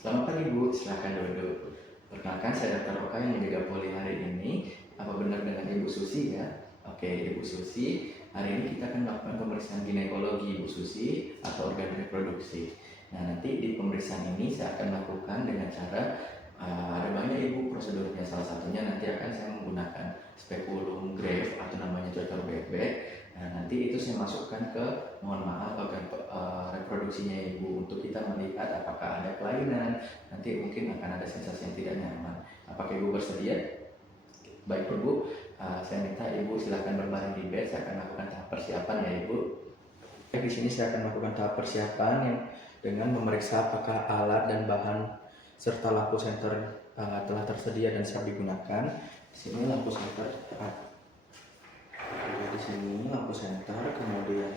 Selamat pagi Bu, silahkan duduk. Perkenalkan saya Dr. Oka yang menjaga poli hari ini. Apa benar dengan Ibu Susi ya? Oke, Ibu Susi, hari ini kita akan melakukan pemeriksaan ginekologi Ibu Susi atau organ reproduksi. Nah, nanti di pemeriksaan ini saya akan lakukan dengan cara ada banyak Ibu prosedurnya. Salah satunya nanti akan saya menggunakan spekulum graft atau namanya cocor bebek. Nah, nanti itu saya masukkan ke, mohon maaf, organ reproduksinya Ibu untuk kita melihat apakah ada kelainan. Nanti mungkin akan ada sensasi yang tidak nyaman. Apakah Ibu bersedia? Baik Bu, saya minta Ibu silakan berbaring di bed. Saya akan lakukan tahap persiapan ya Ibu. Di sini saya akan melakukan tahap persiapan yang dengan memeriksa apakah alat dan bahan serta lampu senter telah tersedia dan siap digunakan. Di sini lampu senter di sini lampu senter, kemudian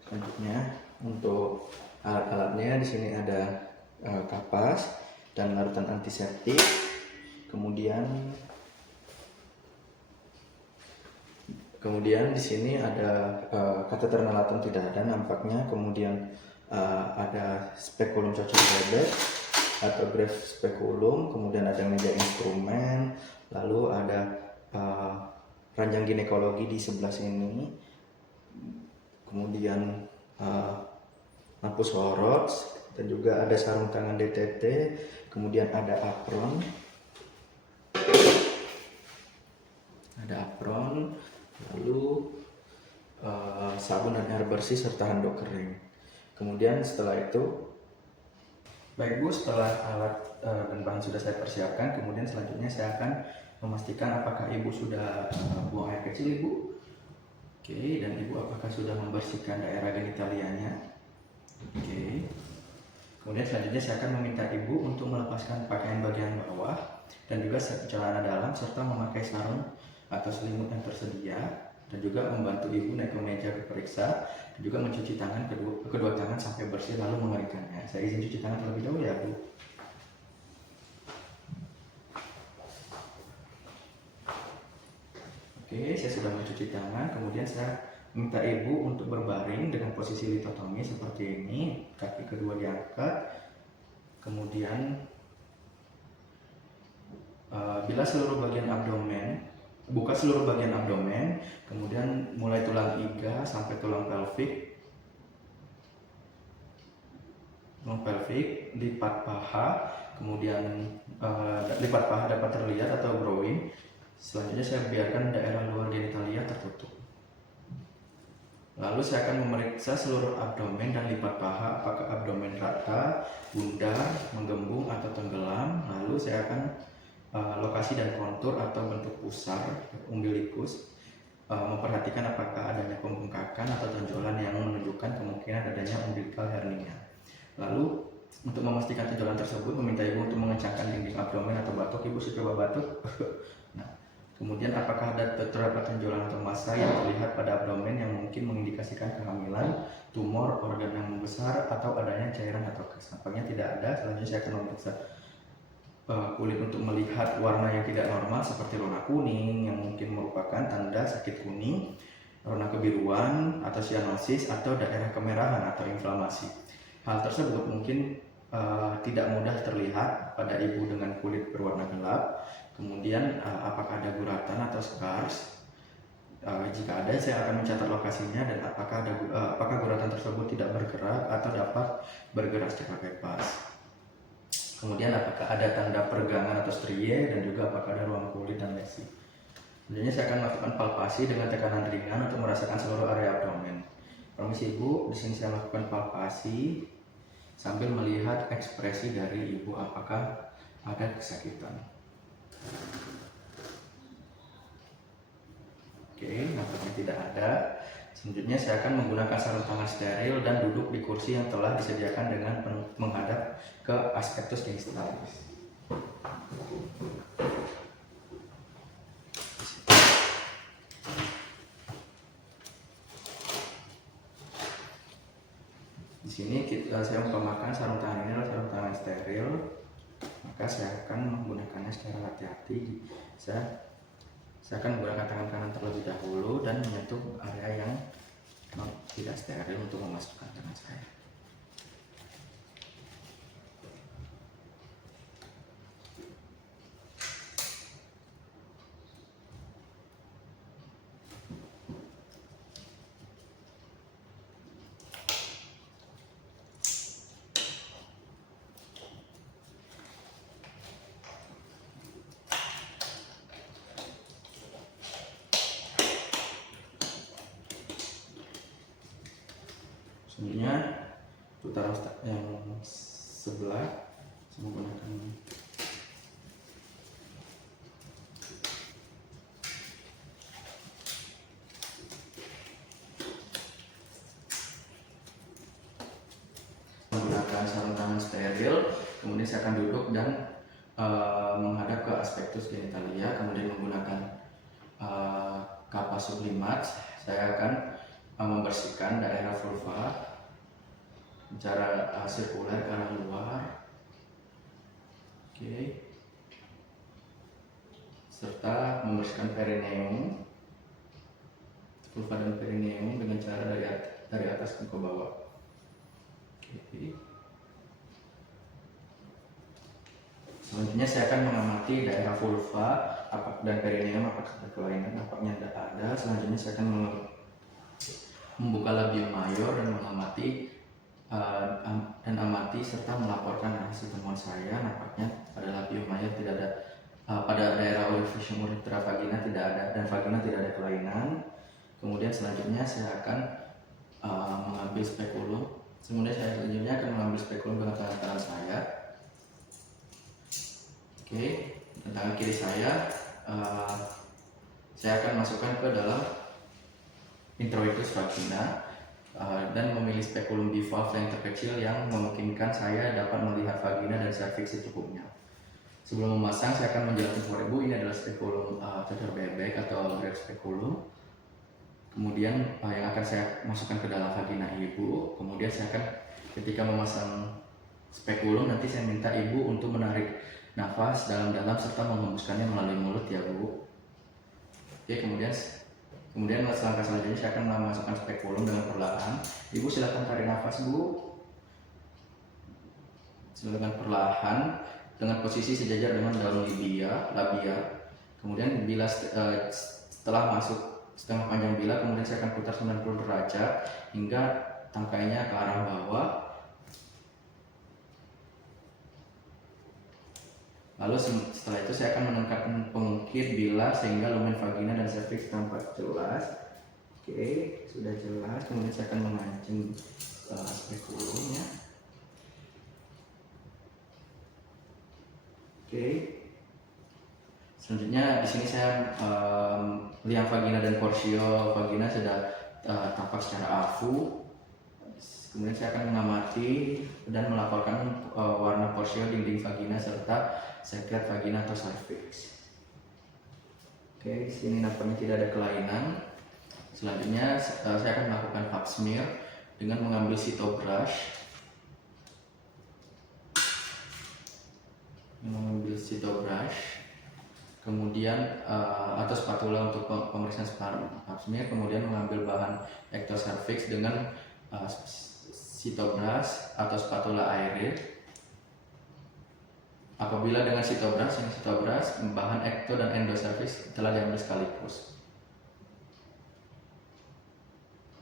selanjutnya untuk alat-alatnya di sini ada kapas dan larutan antiseptik, kemudian di sini ada kateter nalaton tidak ada nampaknya, kemudian ada spekulum cocok bebek atau graft spekulum, kemudian ada meja instrumen, lalu ada ranjang ginekologi di sebelah sini, kemudian lampu sorot, dan juga ada sarung tangan DTT, kemudian ada apron, lalu sabun dan air bersih serta handuk kering. Kemudian setelah itu, baik Bu, setelah alat dan bahan sudah saya persiapkan, kemudian selanjutnya saya akan memastikan apakah Ibu sudah buang air kecil Ibu. Oke, dan Ibu apakah sudah membersihkan daerah genitalianya? Oke. Kemudian selanjutnya saya akan meminta Ibu untuk melepaskan pakaian bagian bawah dan juga celana dalam serta memakai sarung atau selimut yang tersedia, dan juga membantu Ibu naik ke meja periksa dan juga mencuci tangan kedua tangan sampai bersih lalu mengeringkannya. Saya izin cuci tangan terlebih dahulu ya Bu. Oke, saya sudah mencuci tangan, kemudian saya minta Ibu untuk berbaring dengan posisi litotomi seperti ini, kaki kedua diangkat, kemudian bila seluruh bagian abdomen, buka seluruh bagian abdomen, kemudian mulai tulang iga sampai tulang pelvik, lipat paha, kemudian lipat paha dapat terlihat atau growing. Selanjutnya saya biarkan daerah luar genitalia tertutup. Lalu saya akan memeriksa seluruh abdomen dan lipat paha, apakah abdomen rata, bundar, menggembung atau tenggelam. Lalu saya akan lokasi dan kontur atau bentuk pusar umbilikus, memperhatikan apakah adanya pembengkakan atau tonjolan yang menunjukkan kemungkinan adanya umbilical hernia. Lalu untuk memastikan tonjolan tersebut, meminta Ibu untuk mengencangkan dinding abdomen atau batuk. Ibu suka batuk? Nah, kemudian apakah ada terdapat tonjolan atau massa yang terlihat pada abdomen yang mungkin mengindikasikan kehamilan, tumor, organ yang membesar, atau adanya cairan atau gas? Nampaknya tidak ada. Selanjutnya saya akan memeriksa kulit untuk melihat warna yang tidak normal seperti warna kuning yang mungkin merupakan tanda sakit kuning, warna kebiruan atau sianosis, atau daerah kemerahan atau inflamasi. Hal tersebut mungkin tidak mudah terlihat pada Ibu dengan kulit berwarna gelap. Kemudian apakah ada guratan atau scars? Jika ada, saya akan mencatat lokasinya dan apakah guratan tersebut tidak bergerak atau dapat bergerak secara bebas. Kemudian apakah ada tanda peregangan atau strie, dan juga apakah ada ruang kulit dan lesi. Selanjutnya saya akan melakukan palpasi dengan tekanan ringan untuk merasakan seluruh area abdomen. Permisi Ibu, di sini saya melakukan palpasi sambil melihat ekspresi dari Ibu apakah ada kesakitan. Oke, nampaknya tidak ada. Selanjutnya saya akan menggunakan sarung tangan steril dan duduk di kursi yang telah disediakan dengan menghadap ke aspectus genitalis. Di sini saya umpamakan sarung tangan ini adalah sarung tangan steril, maka saya akan menggunakannya secara hati-hati. Saya akan menggunakan tangan kanan terlebih dahulu dan menyentuh area yang tidak steril untuk memasukkan tangan saya. Selanjutnya putaran yang sebelah menggunakan sarung tangan steril. Kemudian saya akan duduk dan menghadap ke aspektus genitalia, kemudian menggunakan kapas sublimat. Saya akan membersihkan daerah vulva secara sirkuler ke arah luar. Oke. Serta membersihkan perineum, vulva dan perineum dengan cara dari atas ke bawah. Oke. Selanjutnya saya akan mengamati daerah vulva dan perineum apakah ada kelainan, nampaknya tidak ada. Selanjutnya saya akan membuka labium mayor dan mengamati serta melaporkan hasil temuan saya. Nampaknya pada labium mayor tidak ada, pada daerah orificium urethra vagina tidak ada, dan vagina tidak ada kelainan. Kemudian selanjutnya saya akan mengambil spekulum. Selanjutnya akan mengambil spekulum dengan tangan kanan saya. Oke, dengan tangan kiri saya akan masukkan ke dalam introitus vagina dan memilih spekulum bivalve yang terkecil yang memungkinkan saya dapat melihat vagina dan serviks secukupnya. Sebelum memasang, saya akan menjelaskan kepada Ibu, ini adalah spekulum cacar bebek atau grape spekulum. Kemudian yang akan saya masukkan ke dalam vagina Ibu. Kemudian saya akan, ketika memasang spekulum, nanti saya minta Ibu untuk menarik nafas dalam-dalam serta menghembuskannya melalui mulut ya Bu. Oke, kemudian langkah selanjutnya saya akan memasukkan spekulum dengan perlahan. Ibu silakan tarik nafas Bu. Silakan perlahan dengan posisi sejajar dengan daun labia. Kemudian bila setelah masuk setengah panjang bila, kemudian saya akan putar 90 derajat hingga tangkainya ke arah bawah. Lalu setelah itu saya akan meningkatkan pengukir bila sehingga lumen vagina dan serviks tampak jelas. Oke, sudah jelas. Kemudian saya akan memancing spekulumnya. Oke. Selanjutnya di sini saya liang vagina dan porsio vagina sudah tampak secara afu. Kemudian saya akan mengamati dan melaporkan warna porsio dinding vagina serta sekret vagina atau serviks. Oke, di sini nampaknya tidak ada kelainan. Selanjutnya saya akan melakukan pap smear dengan mengambil sitobrush. Kemudian atau spatula untuk pemeriksaan pap smear, kemudian mengambil bahan ecto cervix dengan sitobrush atau spatula air. Apabila dengan sitobrush, bahan ecto dan endo cervix telah diambil sekaligus.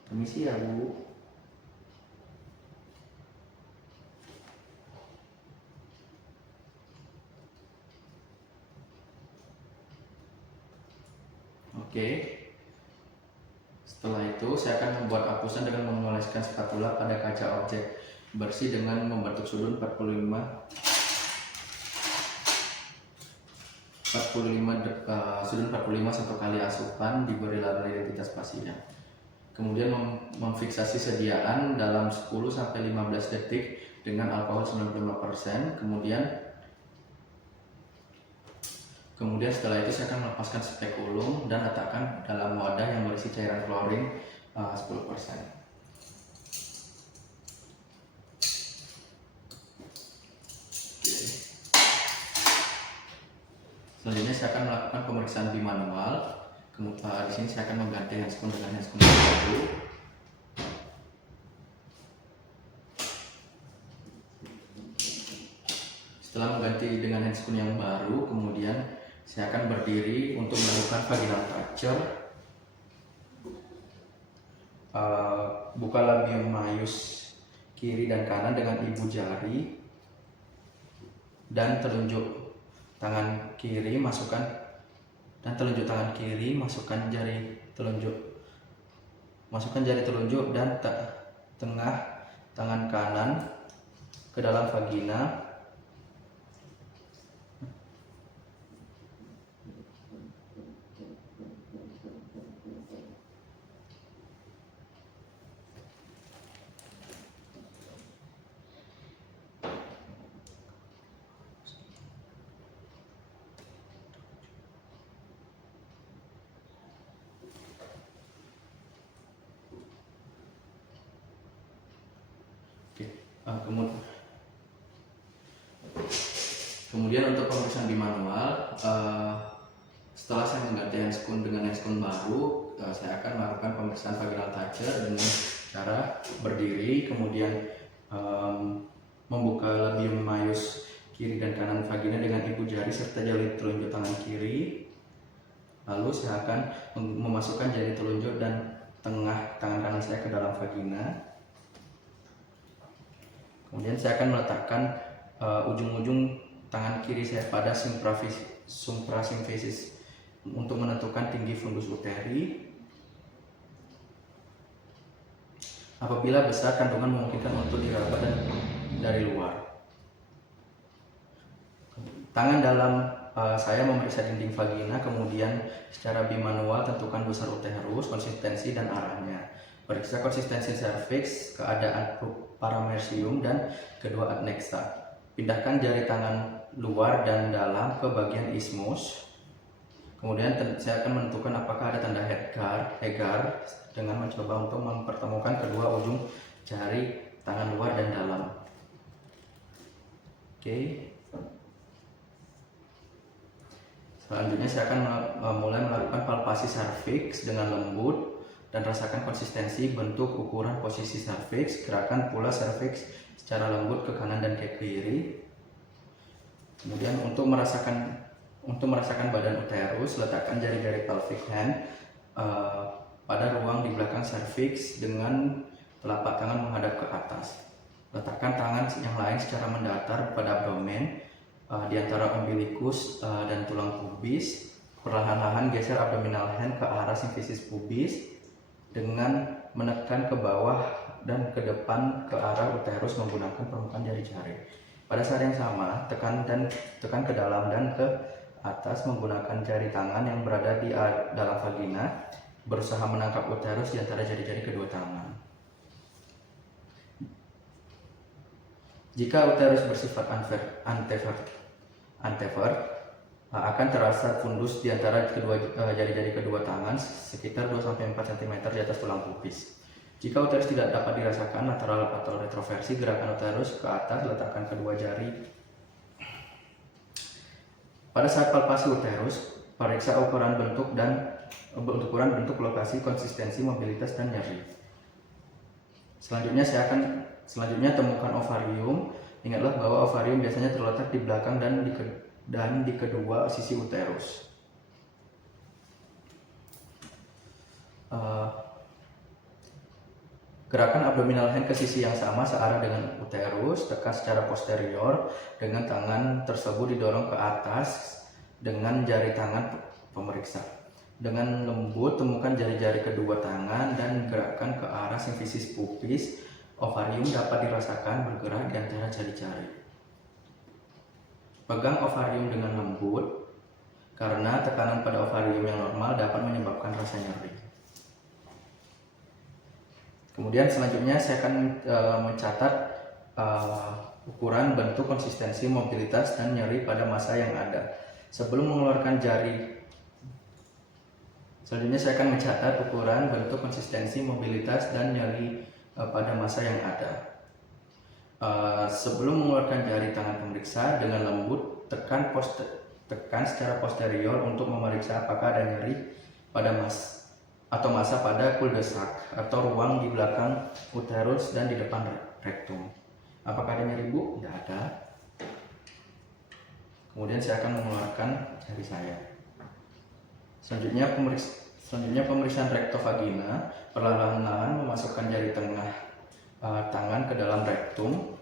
Permisi ya Bu. Oke. Setelah itu saya akan membuat hapusan dengan mengoleskan spatula pada kaca objek bersih dengan membentuk sudut 45 satu kali asupan diberi label identitas pasien. Kemudian memfiksasi sediaan dalam 10-15 detik dengan alkohol 95%. Kemudian setelah itu saya akan melepaskan spekulum dan letakkan dalam wadah yang berisi cairan klorin 10%. Selanjutnya saya akan melakukan pemeriksaan bimanual. Di sini saya akan mengganti handscoon dengan handscoon yang baru. Setelah mengganti dengan handscoon yang baru, kemudian saya akan berdiri untuk melakukan vaginal fracture. Buka labium maius kiri dan kanan dengan ibu jari dan telunjuk tangan kiri masukkan jari telunjuk dan tengah tangan kanan ke dalam vagina. Kemudian untuk pemeriksaan bimanual, setelah saya mengganti handskun dengan handskun baru, saya akan melakukan pemeriksaan vaginal toucher dengan cara berdiri, kemudian membuka labium mayus kiri dan kanan vagina dengan ibu jari serta jari telunjuk tangan kiri. Lalu saya akan memasukkan jari telunjuk dan tengah tangan kanan saya ke dalam vagina. Kemudian saya akan meletakkan ujung-ujung tangan kiri saya pada suprasimfisis untuk menentukan tinggi fundus uteri. Apabila besar, kandungan memungkinkan untuk diraba dan dari luar. Tangan dalam saya memeriksa dinding vagina, kemudian secara bimanual tentukan besar uterus, konsistensi dan arahnya. Periksa konsistensi serviks, keadaan paramersium dan kedua adnexa. Pindahkan jari tangan luar dan dalam ke bagian ismus. Kemudian saya akan menentukan apakah ada tanda Hegar dengan mencoba untuk mempertemukan kedua ujung jari tangan luar dan dalam. Oke. Selanjutnya saya akan mulai melakukan palpasi serviks dengan lembut dan rasakan konsistensi, bentuk, ukuran, posisi serviks, gerakan pula serviks secara lembut ke kanan dan ke kiri. Kemudian untuk merasakan badan uterus, letakkan jari-jari pelvic hand pada ruang di belakang serviks dengan telapak tangan menghadap ke atas. Letakkan tangan yang lain secara mendatar pada abdomen di antara umbilikus dan tulang pubis. Perlahan-lahan geser abdominal hand ke arah simfisis pubis dengan menekan ke bawah dan ke depan ke arah uterus menggunakan permukaan jari-jari. Pada saat yang sama, tekan ke dalam dan ke atas menggunakan jari tangan yang berada di dalam vagina, berusaha menangkap uterus di antara jari-jari kedua tangan. Jika uterus bersifat antevert, akan terasa fundus di antara jari-jari kedua tangan sekitar 2-4 cm di atas tulang pubis. Jika uterus tidak dapat dirasakan lateral atau retroversi, gerakan uterus ke atas, letakkan kedua jari. Pada saat palpasi uterus, periksa ukuran bentuk, lokasi, konsistensi, mobilitas, dan nyeri. Selanjutnya temukan ovarium. Ingatlah bahwa ovarium biasanya terletak di belakang dan di kedua sisi uterus. Gerakan abdominal hand ke sisi yang sama searah dengan uterus, tekan secara posterior dengan tangan tersebut didorong ke atas dengan jari tangan pemeriksa. Dengan lembut temukan jari-jari kedua tangan dan gerakkan ke arah simfisis pubis. Ovarium dapat dirasakan bergerak di antara jari-jari. Pegang ovarium dengan lembut karena tekanan pada ovarium yang normal dapat menyebabkan rasa nyeri. Kemudian selanjutnya saya akan mencatat ukuran, bentuk, konsistensi, mobilitas, dan nyeri pada masa yang ada. Selanjutnya saya akan mencatat ukuran, bentuk, konsistensi, mobilitas, dan nyeri pada masa yang ada. Sebelum mengeluarkan jari tangan pemeriksa, dengan lembut tekan secara posterior untuk memeriksa apakah ada nyeri pada masa pada cul-de-sac atau ruang di belakang uterus dan di depan rektum. Apakah ada nyeri, Bu? Tidak ada. Kemudian saya akan mengeluarkan jari saya. Selanjutnya pemeriksaan rektovagina. Perlahan-lahan memasukkan jari tengah tangan ke dalam rektum,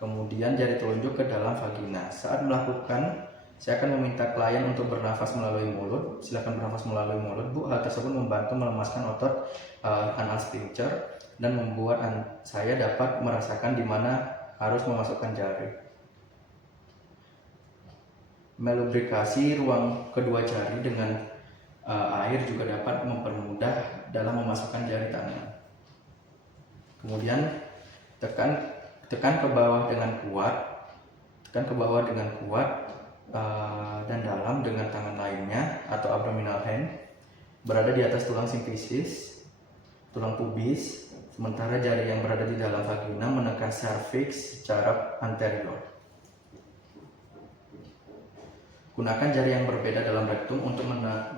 kemudian jari telunjuk ke dalam vagina. Saat melakukan, saya akan meminta klien untuk bernafas melalui mulut. Silakan bernafas melalui mulut, Bu. Hal tersebut membantu melemaskan otot anal sphincter dan membuat saya dapat merasakan di mana harus memasukkan jari. Melubrikasi ruang kedua jari dengan air juga dapat mempermudah dalam memasukkan jari tangan. Kemudian tekan ke bawah dengan kuat, dan dalam dengan tangan lainnya atau abdominal hand berada di atas tulang sifisis, tulang pubis, sementara jari yang berada di dalam vagina menekan serviks secara anterior. Gunakan jari yang berbeda dalam rektum untuk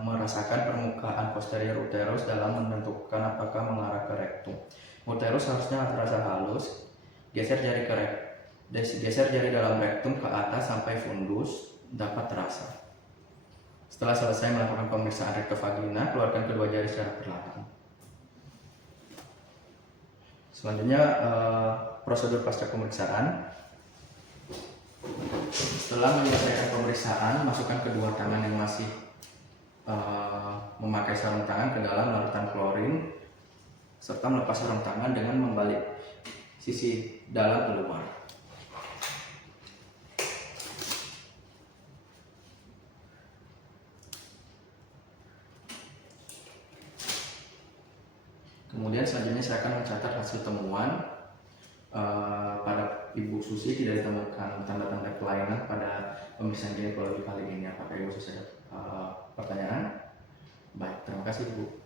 merasakan permukaan posterior uterus dalam menentukan apakah mengarah ke rektum. Uterus harusnya terasa halus. Geser jari dalam rektum ke atas sampai fundus dapat terasa. Setelah selesai melakukan pemeriksaan rektovagina, keluarkan kedua jari secara perlahan. Selanjutnya prosedur pasca pemeriksaan. Setelah menyelesaikan pemeriksaan, masukkan kedua tangan yang masih memakai sarung tangan ke dalam larutan klorin, serta melepas sarung tangan dengan membalik sisi dalam keluar. Kemudian selanjutnya saya akan mencatat hasil temuan. Pada Ibu Susi tidak ditemukan tanda-tanda kelainan pada pemeriksaan ginekologi kali ini. Apakah Ibu Susi ada pertanyaan? Baik, terima kasih Bu.